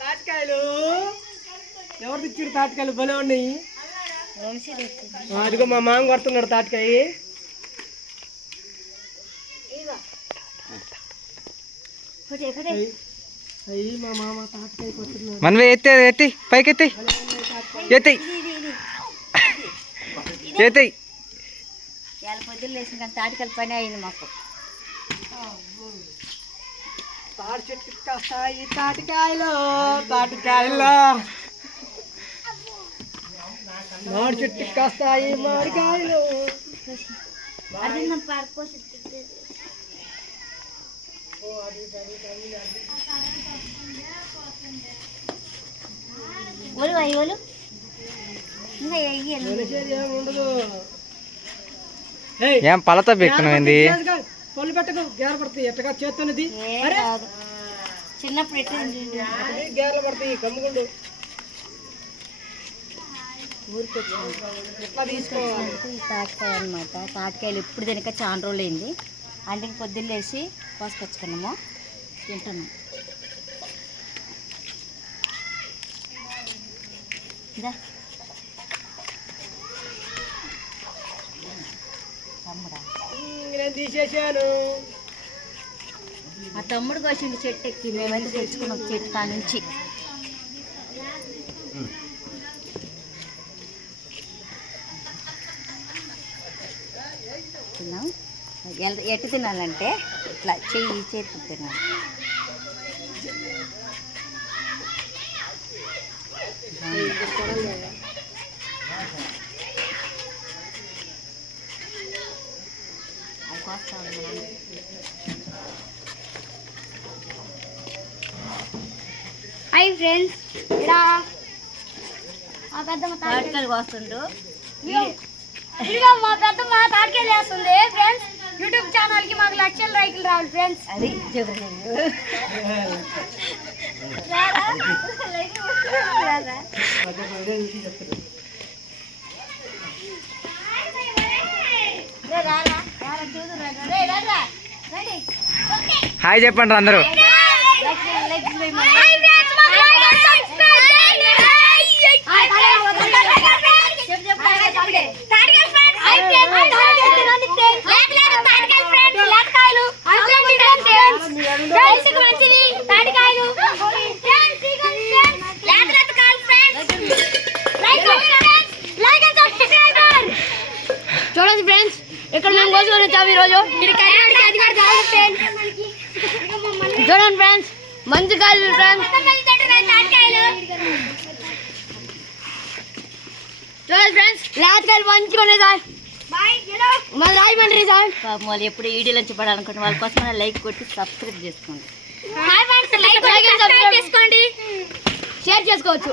తాటికాయలు. ఎవరు తెచ్చారు తాటికాయలు? భలే ఉన్నాయి. అదిగో మా మామ కొడుతున్నాడు తాటికాయ. అయ్యి మా మామ తాటికాయ కొడుతున్నాడు. మనవే ఎత్తే ఎత్తి పైకి ఎత్తి. ఎత్తి ఎత్తి. ఇవాళ పొద్దున్న లేచిన కానీ తాటికల్ పని అయింది మాకు. తాటి చెట్టు కాస్తాయి తాటికాయలు తాటికాయలు. మామిడి చెట్టు? కాస్తాయి మామిడికాయలు ఒలు ఇంకా ఏం పలత పెట్టుకున్నావు చేతుగా పళ్ళు పెట్టకు గేర పడతాయి. ఎట్టగా కాదు. చిన్నప్పుడు గేరలు పడతాయి కమ్ముకుండు ఊరికి వచ్చింది ఎట్లా తీసుకోవాలి? అందుకు ఈ తాటికాయ అనమాట తాటికాయలు ఎప్పుడు తినక చాలా రోజులు అయింది అంటే పొద్దున్న లేచి కోసుకొచ్చుకున్నాము. తింటున్నాం. ఇదా నేను తీసేసాను మా తమ్ముడు కోసిండు చెట్టు ఎక్కి మేమైతే తెచ్చుకున్నాం చెట్టు కా నుంచి తిన్నాం ఎట్టు తినాలంటే ఇట్లా చెయ్యి చేతి తినాలి. కోస్తా ఉన్నాను హాయ్ ఫ్రెండ్స్ ఇక్కడ మా పెద్దమ్మ తాటికాయలు కోస్తుండు. ఇదిగో మా పెద్దమ్మ తాటికాయలు వేస్తుంది ఫ్రెండ్స్ యూట్యూబ్ ఛానల్కి మాకు లక్షల లైకులు రావాలి ఫ్రెండ్స్ అది చెబుతున్నాను హాయ్ చెప్పండి రా అందరూ. చూడండి ఇక్కడ మేము కోసుకొని వచ్చాము ఈరోజు? చూడండి ఫ్రెండ్స్ మంచి కాయలు ఫ్రెండ్స్ చూడండి ఫ్రెండ్స్ లేతకాయలు మంచిగా ఉన్నాయి సార్. మన రాజమండ్రి సార్. పాపం వాళ్ళు ఎప్పుడు వీడియోలో నుంచి పడాలనుకుంటే వాళ్ళ కోసం లైక్ కొట్టి సబ్స్క్రైబ్ చేసుకోండి. లైక్ చేసుకోండి. షేర్ చేసుకోవచ్చు.